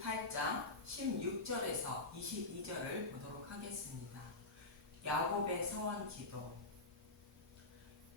28장 16절에서 22절을 보도록 하겠습니다. 야곱의 서원 기도.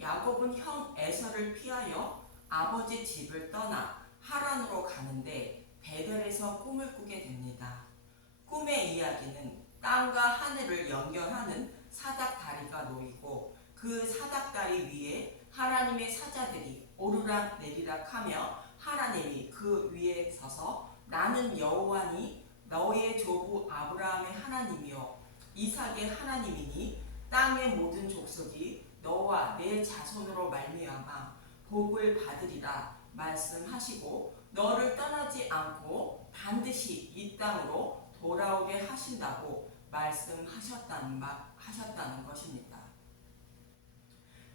야곱은 형 에서를 피하여 아버지 집을 떠나 하란으로 가는데 베델에서 꿈을 꾸게 됩니다. 꿈의 이야기는 땅과 하늘을 연결하는 사닥다리가 놓이고 그 사닥다리 위에 하나님의 사자들이 오르락 내리락 하며 하나님이 그 위에 서서 나는 여호와니 너의 조부 아브라함의 하나님이요 이삭의 하나님이니 땅의 모든 족속이 너와 내 자손으로 말미암아 복을 받으리라 말씀하시고 너를 떠나지 않고 반드시 이 땅으로 돌아오게 하신다고 말씀하셨다는 것입니다.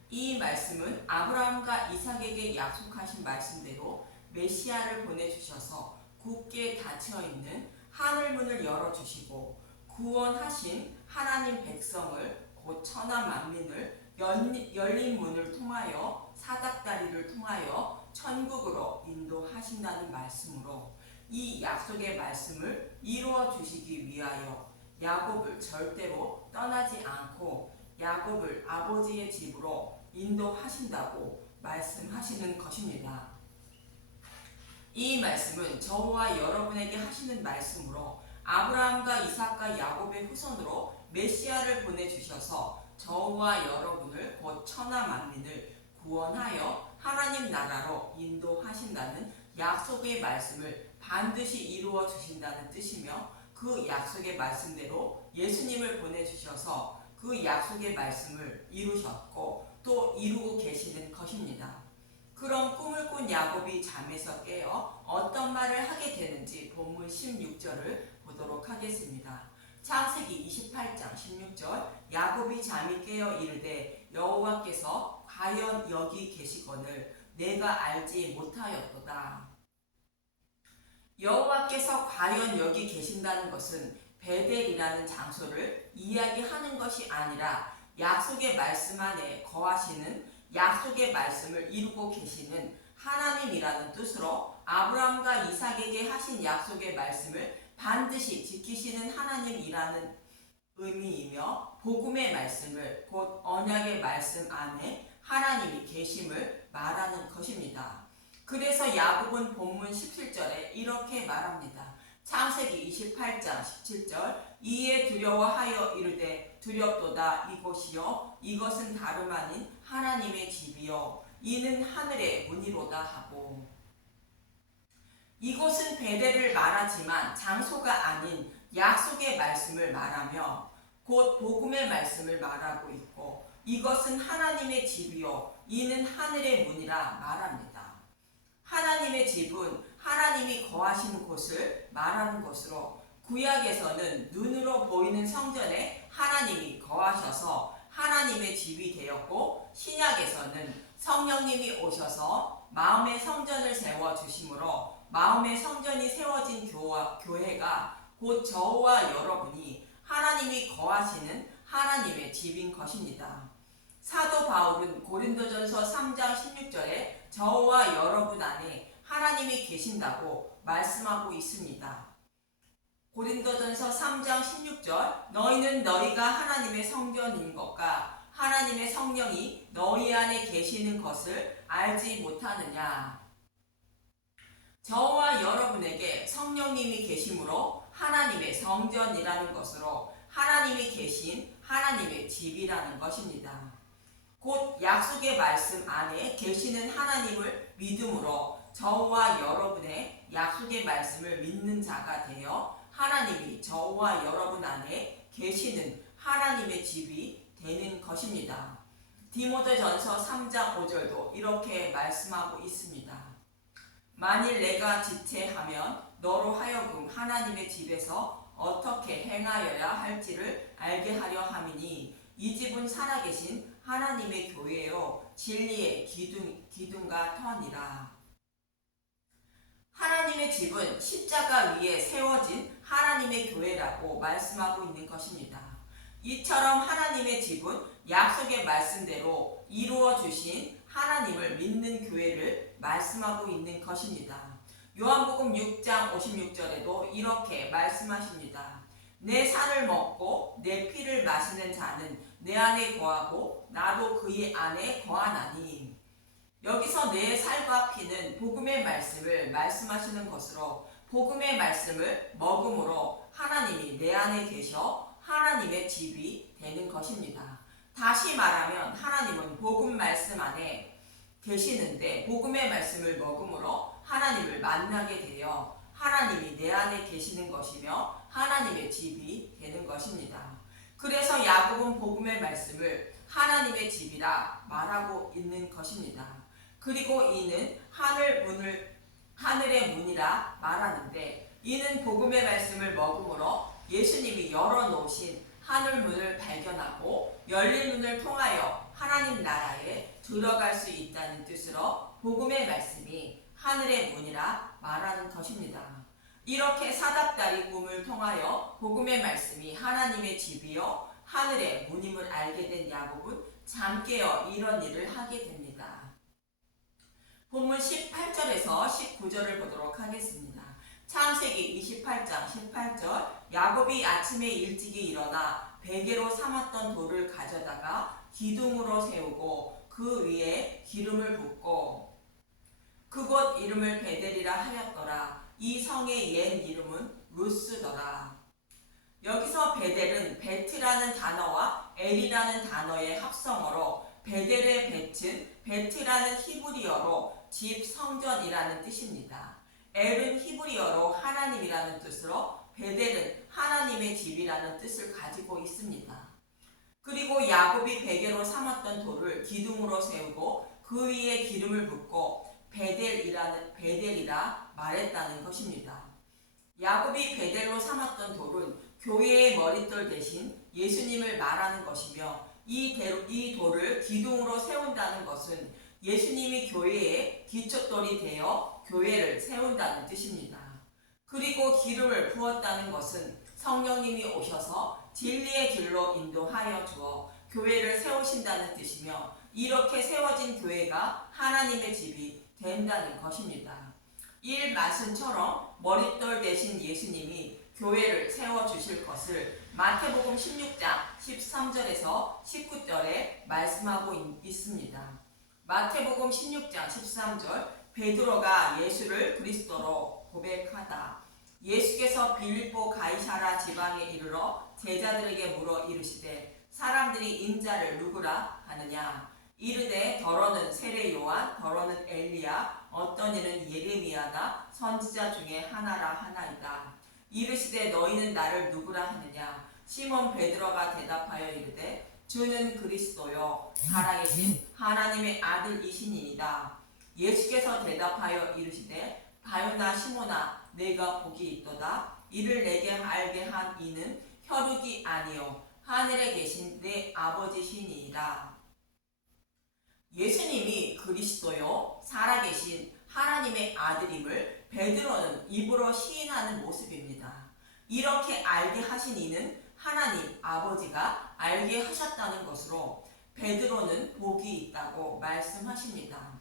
이 말씀은 아브라함과 이삭에게 약속하신 말씀대로 메시아를 보내주셔서 굳게 닫혀있는 하늘문을 열어주시고 구원하신 하나님 백성을 곧 천하 만민을 열린 문을 통하여 사닥다리를 통하여 천국으로 인도하신다는 말씀으로 이 약속의 말씀을 이루어 주시기 위하여 야곱을 절대로 떠나지 않고 야곱을 아버지의 집으로 인도하신다고 말씀하시는 것입니다. 이 말씀은 저와 여러분에게 하시는 말씀으로 아브라함과 이삭과 야곱의 후손으로 메시아를 보내주셔서 저와 여러분을 곧 천하 만민을 구원하여 하나님 나라로 인도하신다는 약속의 말씀을 반드시 이루어 주신다는 뜻이며 그 약속의 말씀대로 예수님을 보내주셔서 그 약속의 말씀을 이루셨고 또 이루고 계시는 것입니다. 그럼 꿈을 꾼 야곱이 잠에서 깨어 어떤 말을 하게 되는지 본문 16절을 보도록 하겠습니다. 창세기 28장 16절 야곱이 잠이 깨어 이르되 여호와께서 과연 여기 계시거늘 내가 알지 못하였도다. 여호와께서 과연 여기 계신다는 것은 베델이라는 장소를 이야기하는 것이 아니라 약속의 말씀 안에 거하시는 약속의 말씀을 이루고 계시는 하나님이라는 뜻으로 아브라함과 이삭에게 하신 약속의 말씀을 반드시 지키시는 하나님이라는 의미이며 복음의 말씀을 곧 언약의 말씀 안에 하나님이 계심을 말하는 것입니다. 그래서 야곱은 본문 17절에 이렇게 말합니다. 창세기 28장 17절 이에 두려워하여 이르되 두렵도다 이곳이요 이것은 다름 아닌 하나님의 집이요 이는 하늘의 문이로다 하고 이곳은 베델을 말하지만 장소가 아닌 약속의 말씀을 말하며 곧 복음의 말씀을 말하고 있고 이것은 하나님의 집이요 이는 하늘의 문이라 말합니다. 하나님의 집은 하나님이 거하시는 곳을 말하는 것으로 구약에서는 눈으로 보이는 성전에 하나님이 거하셔서 하나님의 집이 되었고 신약에서는 성령님이 오셔서 마음의 성전을 세워주심으로 마음의 성전이 세워진 교회가 곧 저와 여러분이 하나님이 거하시는 하나님의 집인 것입니다. 사도 바울은 고린도전서 3장 16절에 저와 여러분 안에 하나님이 계신다고 말씀하고 있습니다. 고린도전서 3장 16절 너희는 너희가 하나님의 성전인 것과 하나님의 성령이 너희 안에 계시는 것을 알지 못하느냐. 저와 여러분에게 성령님이 계심으로 하나님의 성전이라는 것으로 하나님이 계신 하나님의 집이라는 것입니다. 곧 약속의 말씀 안에 계시는 하나님을 믿음으로 저와 여러분의 약속의 말씀을 믿는 자가 되어 하나님이 저와 여러분 안에 계시는 하나님의 집이 되는 것입니다. 디모데전서 3장 5절도 이렇게 말씀하고 있습니다. 만일 내가 지체하면 너로 하여금 하나님의 집에서 어떻게 행하여야 할지를 알게 하려 함이니 이 집은 살아계신 하나님의 교회요 진리의 기둥과 터니라. 하나님의 집은 십자가 위에 세워진 하나님의 교회라고 말씀하고 있는 것입니다. 이처럼 하나님의 집은 약속의 말씀대로 이루어 주신 하나님을 믿는 교회를 말씀하고 있는 것입니다. 요한복음 6장 56절에도 이렇게 말씀하십니다. 내 살을 먹고 내 피를 마시는 자는 내 안에 거하고 나도 그의 안에 거하나니. 여기서 내 살과 피는 복음의 말씀을 말씀하시는 것으로 복음의 말씀을 먹음으로 하나님이 내 안에 계셔 하나님의 집이 되는 것입니다. 다시 말하면 하나님은 복음 말씀 안에 계시는데 복음의 말씀을 먹음으로 하나님을 만나게 되어 하나님이 내 안에 계시는 것이며 하나님의 집이 되는 것입니다. 그래서 야곱은 복음의 말씀을 하나님의 집이라 말하고 있는 것입니다. 그리고 이는 하늘의 문이라 말하는데 이는 복음의 말씀을 먹음으로 예수님이 열어놓으신 하늘문을 발견하고 열린 문을 통하여 하나님 나라에 들어갈 수 있다는 뜻으로 복음의 말씀이 하늘의 문이라 말하는 것입니다. 이렇게 사답다리 꿈을 통하여 복음의 말씀이 하나님의 집이요 하늘의 문임을 알게 된 야곱은 잠 깨어 이런 일을 하게 됩니다. 본문 18절에서 19절을 보도록 하겠습니다. 창세기 28장 18절 야곱이 아침에 일찍이 일어나 베개로 삼았던 돌을 가져다가 기둥으로 세우고 그 위에 기름을 붓고 그곳 이름을 베델이라 하였더라. 이 성의 옛 이름은 루스더라. 여기서 베델은 베트라는 단어와 엘이라는 단어의 합성어로 베델의 벳은 베트라는 히브리어로 집 성전이라는 뜻입니다. 엘은 히브리어로 하나님이라는 뜻으로 베델은 하나님의 집이라는 뜻을 가지고 있습니다. 그리고 야곱이 베개로 삼았던 돌을 기둥으로 세우고 그 위에 기름을 붓고 베델이라 말했다는 것입니다. 야곱이 베델로 삼았던 돌은 교회의 머릿돌 대신 예수님을 말하는 것이며 이 돌을 기둥으로 세운다는 것은 예수님이 교회의 기초돌이 되어 교회를 세운다는 뜻입니다. 그리고 기름을 부었다는 것은 성령님이 오셔서 진리의 길로 인도하여 주어 교회를 세우신다는 뜻이며 이렇게 세워진 교회가 하나님의 집이 된다는 것입니다. 이 말씀처럼 머릿돌 대신 예수님이 교회를 세워주실 것을 마태복음 16장 13절에서 19절에 말씀하고 있습니다. 마태복음 16장 13절 베드로가 예수를 그리스도로 고백하다. 예수께서 빌립보 가이사라 지방에 이르러 제자들에게 물어 이르시되 사람들이 인자를 누구라 하느냐. 이르되 더러는 세례 요한, 더러는 엘리야, 어떤 이는 예레미야나 선지자 중에 하나라 하나이다. 이르시되 너희는 나를 누구라 하느냐. 시몬 베드로가 대답하여 이르되 주는 그리스도요 살아계신 하나님의 아들이시니이다. 예수께서 대답하여 이르시되 바요나 시몬아 내가 복이 있도다. 이를 내게 알게 한 이는 혈육이 아니요 하늘에 계신 내 아버지시니이다. 예수님이 그리스도요 살아계신 하나님의 아들임을 베드로는 입으로 시인하는 모습입니다. 이렇게 알게 하신 이는 하나님 아버지가 알게 하셨다는 것으로 베드로는 복이 있다고 말씀하십니다.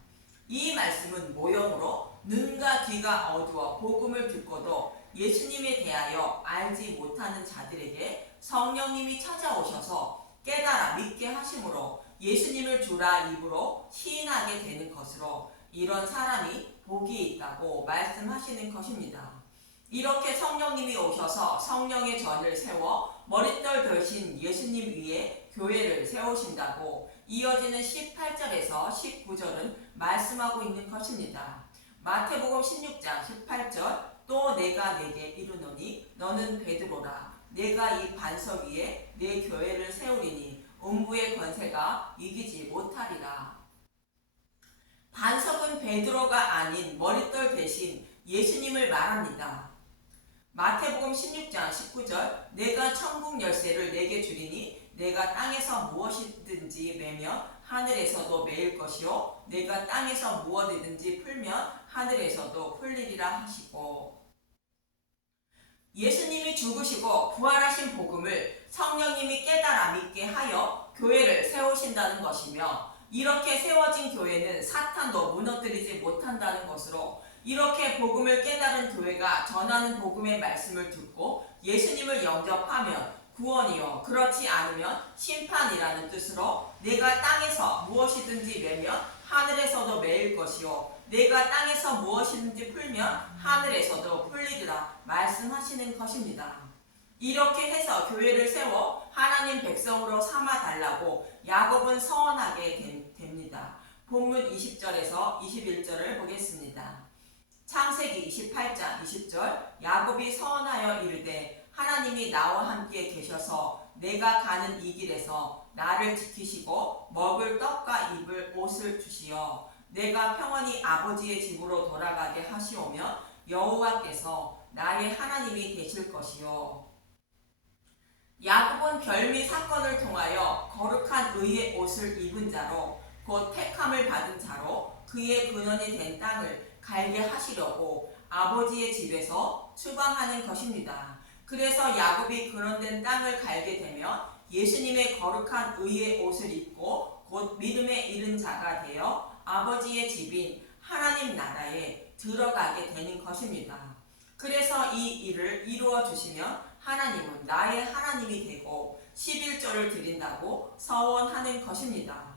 이 말씀은 모형으로 눈과 귀가 어두워 복음을 듣고도 예수님에 대하여 알지 못하는 자들에게 성령님이 찾아오셔서 깨달아 믿게 하심으로 예수님을 주라 입으로 시인하게 되는 것으로 이런 사람이 복이 있다고 말씀하시는 것입니다. 이렇게 성령님이 오셔서 성령의 전을 세워 머릿돌 대신 예수님 위에 교회를 세우신다고 이어지는 18절에서 19절은 말씀하고 있는 것입니다. 마태복음 16장 18절 또 내가 내게 이르노니 너는 베드로라. 내가 이 반석 위에 내 교회를 세우리니 음부의 권세가 이기지 못하리라. 반석은 베드로가 아닌 머릿돌 대신 예수님을 말합니다. 마태복음 16장 19절 내가 천국 열쇠를 내게 주리니 내가 땅에서 무엇이든지 매면 하늘에서도 매일 것이요 내가 땅에서 무엇이든지 풀면 하늘에서도 풀리리라 하시고 예수님이 죽으시고 부활하신 복음을 성령님이 깨달아 믿게 하여 교회를 세우신다는 것이며 이렇게 세워진 교회는 사탄도 무너뜨리지 못한다는 것으로 이렇게 복음을 깨달은 교회가 전하는 복음의 말씀을 듣고 예수님을 영접하면 구원이요, 그렇지 않으면 심판이라는 뜻으로 내가 땅에서 무엇이든지 매면 하늘에서도 매일 것이요, 내가 땅에서 무엇이든지 풀면 하늘에서도 풀리리라 말씀하시는 것입니다. 이렇게 해서 교회를 세워 하나님 백성으로 삼아달라고 야곱은 서원하게 됩니다. 본문 20절에서 21절을 보겠습니다. 창세기 28장 20절, 야곱이 서원하여 이르되 하나님이 나와 함께 계셔서 내가 가는 이 길에서 나를 지키시고 먹을 떡과 입을 옷을 주시어 내가 평안히 아버지의 집으로 돌아가게 하시오며 여호와께서 나의 하나님이 되실 것이요. 야곱은 별미 사건을 통하여 거룩한 의의 옷을 입은 자로, 곧 택함을 받은 자로 그의 근원이 된 땅을 갈게 하시려고 아버지의 집에서 추방하는 것입니다. 그래서 야곱이 근원된 땅을 갈게 되면 예수님의 거룩한 의의 옷을 입고 곧 믿음에 이른 자가 되어 아버지의 집인 하나님 나라에 들어가게 되는 것입니다. 그래서 이 일을 이루어 주시면 하나님은 나의 하나님이 되고 11조를 드린다고 서원하는 것입니다.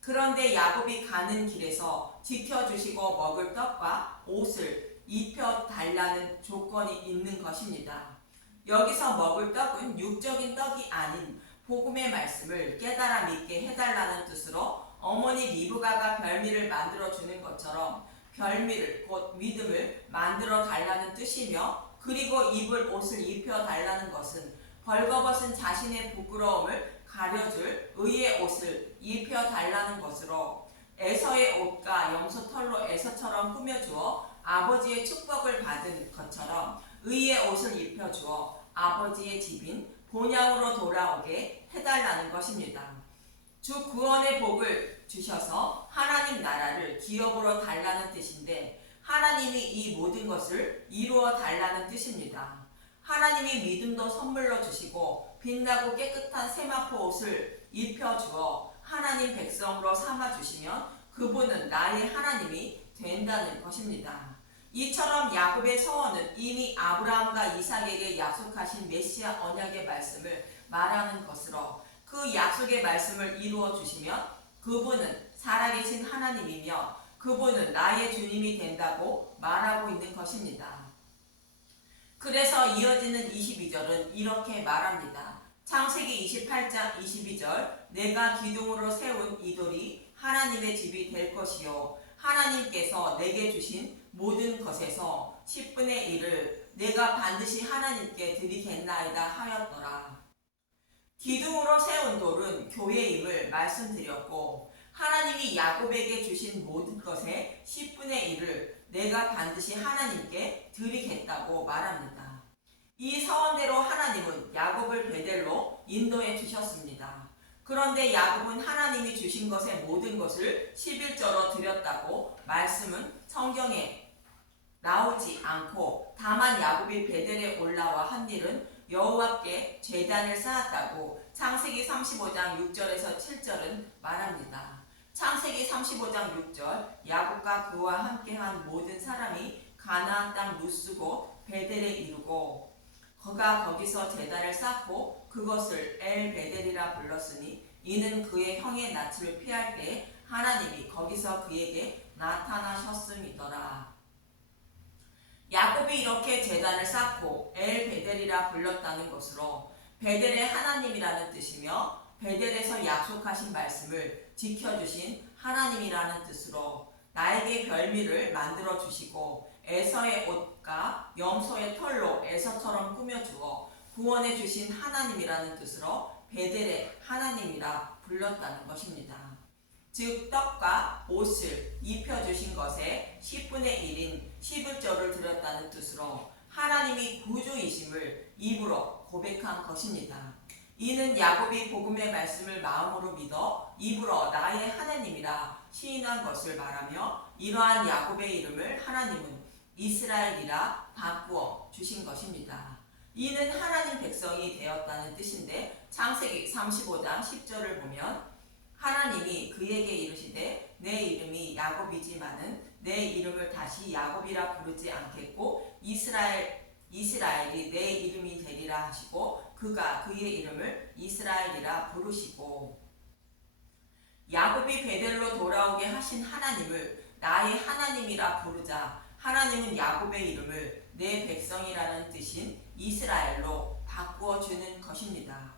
그런데 야곱이 가는 길에서 지켜주시고 먹을 떡과 옷을 입혀달라는 조건이 있는 것입니다. 여기서 먹을 떡은 육적인 떡이 아닌 복음의 말씀을 깨달아 믿게 해달라는 뜻으로 어머니 리브가가 별미를 만들어주는 것처럼 별미를 곧 믿음을 만들어 달라는 뜻이며, 그리고 입을 옷을 입혀 달라는 것은 벌거벗은 자신의 부끄러움을 가려줄 의의 옷을 입혀 달라는 것으로 에서의 옷과 염소 털로 에서처럼 꾸며주어 아버지의 축복을 받은 것처럼 의의 옷을 입혀주어 아버지의 집인 본향으로 돌아오게 해달라는 것입니다. 주 구원의 복을 주셔서 하나님 나라를 기업으로 달라는 뜻인데, 하나님이 이 모든 것을 이루어 달라는 뜻입니다. 하나님이 믿음도 선물로 주시고 빛나고 깨끗한 세마포 옷을 입혀주어 하나님 백성으로 삼아주시면 그분은 나의 하나님이 된다는 것입니다. 이처럼 야곱의 서원은 이미 아브라함과 이삭에게 약속하신 메시아 언약의 말씀을 말하는 것으로, 그 약속의 말씀을 이루어 주시면 그분은 살아계신 하나님이며 그분은 나의 주님이 된다고 말하고 있는 것입니다. 그래서 이어지는 22절은 이렇게 말합니다. 창세기 28장 22절, 내가 기둥으로 세운 이 돌이 하나님의 집이 될 것이요, 하나님께서 내게 주신 모든 것에서 10분의 1을 내가 반드시 하나님께 드리겠나이다 하였더라. 기둥으로 세운 돌은 교회임을 말씀드렸고, 하나님이 야곱에게 주신 모든 것의 10분의 1을 내가 반드시 하나님께 드리겠다고 말합니다. 이 서원대로 하나님은 야곱을 베델로 인도해 주셨습니다. 그런데 야곱은 하나님이 주신 것의 모든 것을 11조로 드렸다고 말씀은 성경에 나오지 않고, 다만 야곱이 베델에 올라와 한 일은 여호와께 제단을 쌓았다고 창세기 35장 6절에서 7절은 말합니다. 창세기 35장 6절, 야곱과 그와 함께한 모든 사람이 가나안 땅 루스고 베델에 이르고 그가 거기서 제단을 쌓고 그것을 엘 베델이라 불렀으니 이는 그의 형의 낯을 피할 때에 하나님이 거기서 그에게 나타나셨음이더라. 야곱이 이렇게 제단을 쌓고 엘 베델이라 불렀다는 것으로 베델의 하나님이라는 뜻이며 베델에서 약속하신 말씀을 지켜주신 하나님이라는 뜻으로 나에게 별미를 만들어 주시고 에서의 옷과 염소의 털로 에서처럼 꾸며주어 구원해 주신 하나님이라는 뜻으로 베델의 하나님이라 불렀다는 것입니다. 즉 떡과 옷을 입혀주신 것에 10분의 1인 11조를 드렸다는 뜻으로 하나님이 구주이심을 입으로 고백한 것입니다. 이는 야곱이 복음의 말씀을 마음으로 믿어 입으로 나의 하나님이라 시인한 것을 말하며, 이러한 야곱의 이름을 하나님은 이스라엘이라 바꾸어 주신 것입니다. 이는 하나님 백성이 되었다는 뜻인데, 창세기 35장 10절을 보면 하나님이 그에게 이르시되 내 이름이 야곱이지만은 내 이름을 다시 야곱이라 부르지 않겠고 이스라엘이 내 이름이 되리라 하시고 그가 그의 이름을 이스라엘이라 부르시고 야곱이 베델로 돌아오게 하신 하나님을 나의 하나님이라 부르자 하나님은 야곱의 이름을 내 백성이라는 뜻인 이스라엘로 바꾸어 주는 것입니다.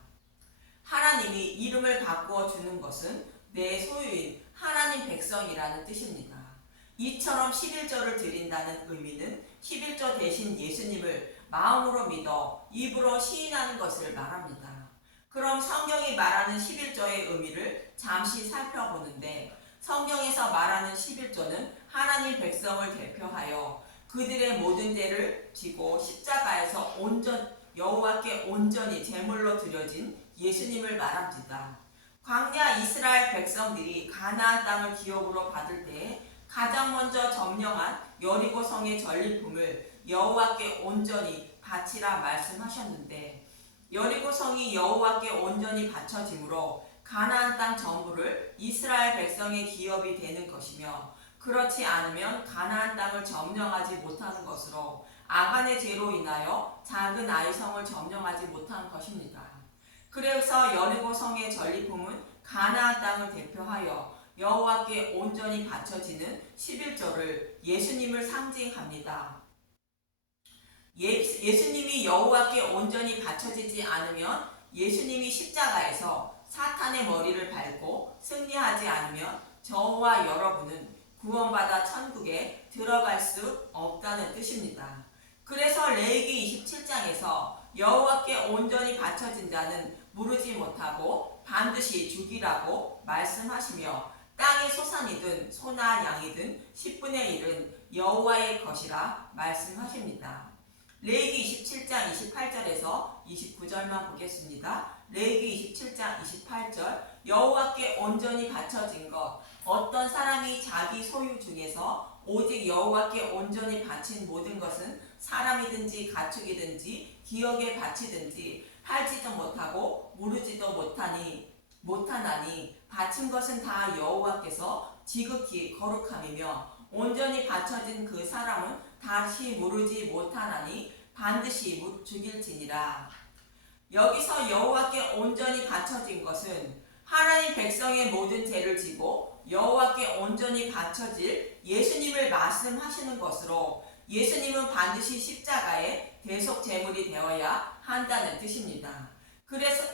하나님이 이름을 바꾸어 주는 것은 내 소유인 하나님 백성이라는 뜻입니다. 이처럼 11조를 드린다는 의미는 11조 대신 예수님을 마음으로 믿어 입으로 시인하는 것을 말합니다. 그럼 성경이 말하는 11조의 의미를 잠시 살펴보는데 성경에서 말하는 11조는 하나님 백성을 대표하여 그들의 모든 죄를 지고 십자가에서 여호와께 온전히 제물로 드려진 예수님을 말합니다. 광야 이스라엘 백성들이 가나안 땅을 기업으로 받을 때에 가장 먼저 점령한 여리고 성의 전리품을 여호와께 온전히 바치라 말씀하셨는데 여리고 성이 여호와께 온전히 바쳐지므로 가나안 땅 전부를 이스라엘 백성의 기업이 되는 것이며 그렇지 않으면 가나안 땅을 점령하지 못하는 것으로 아간의 죄로 인하여 작은 아이 성을 점령하지 못한 것입니다. 그래서 여리고 성의 전리품은 가나안 땅을 대표하여 여호와께 온전히 바쳐지는 11조를 예수님을 상징합니다. 예수님이 여호와께 온전히 바쳐지지 않으면 예수님이 십자가에서 사탄의 머리를 밟고 승리하지 않으면 저와 여러분은 구원받아 천국에 들어갈 수 없다는 뜻입니다. 그래서 레위기 27장에서 여호와께 온전히 바쳐진 자는 무르지 못하고 반드시 죽이라고 말씀하시며 땅의 소산이든 소나 양이든 10분의 1은 여호와의 것이라 말씀하십니다. 레위기 27장 28절에서 29절만 보겠습니다. 레위기 27장 28절 여호와께 온전히 바쳐진 것 어떤 사람이 자기 소유 중에서 오직 여호와께 온전히 바친 모든 것은 사람이든지 가축이든지 기업에 바치든지 팔지도 못하고 무르지도 못하나니 바친 것은 다 여호와께서 지극히 거룩함이며 온전히 바쳐진 그 사람은 다시 무르지 못하나니 반드시 죽일지니라. 여기서 여호와께 온전히 바쳐진 것은 하나님 백성의 모든 죄를 지고 여호와께 온전히 바쳐질 예수님을 말씀하시는 것으로 예수님은 반드시 십자가에 대속 제물이 되어야 한다는 뜻입니다.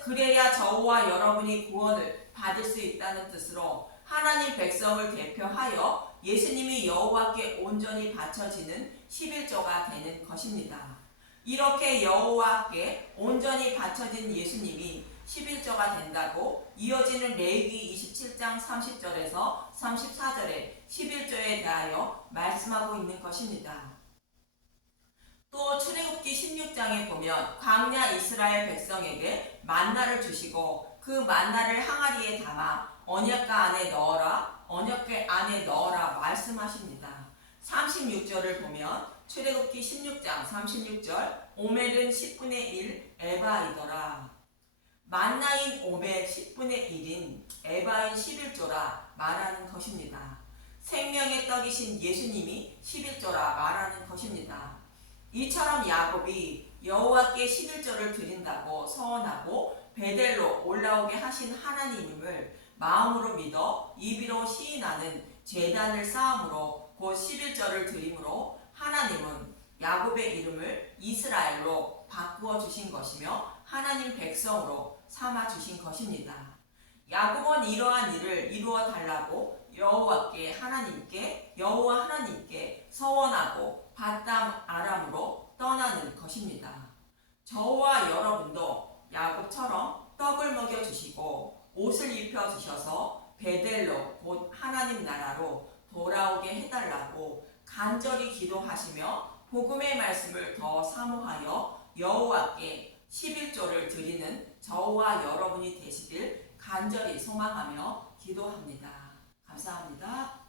그래야 저와 여러분이 구원을 받을 수 있다는 뜻으로 하나님 백성을 대표하여 예수님이 여호와께 온전히 바쳐지는 11조가 되는 것입니다. 이렇게 여호와께 온전히 바쳐진 예수님이 11조가 된다고 이어지는 레위기 27장 30절에서 34절에 11조에 대하여 말씀하고 있는 것입니다. 또 출애굽기 16장에 보면 광야 이스라엘 백성에게 만나를 주시고 그 만나를 항아리에 담아 언약궤 안에 넣어라 말씀하십니다. 36절을 보면 출애굽기 16장 36절 오멜은 10분의 1 에바이더라. 만나인 오멜 10분의 1인 에바인 11조라 말하는 것입니다. 생명의 떡이신 예수님이 11조라 말하는 것입니다. 이처럼 야곱이 여호와께 11조를 드린다고 서원하고 베델로 올라오게 하신 하나님을 마음으로 믿어 입으로 시인하는 제단을 쌓음으로 곧 11조를 드림으로 하나님은 야곱의 이름을 이스라엘로 바꾸어 주신 것이며 하나님 백성으로 삼아 주신 것입니다. 야곱은 이러한 일을 이루어 달라고 여호와 하나님께 서원하고 바담 아람으로 떠나는 것입니다. 저와 여러분도 야곱처럼 떡을 먹여 주시고 옷을 입혀 주셔서 베델로 곧 하나님 나라로 돌아오게 해달라고 간절히 기도하시며 복음의 말씀을 더 사모하여 여호와께 11조를 드리는 저와 여러분이 되시길 간절히 소망하며 기도합니다. 감사합니다.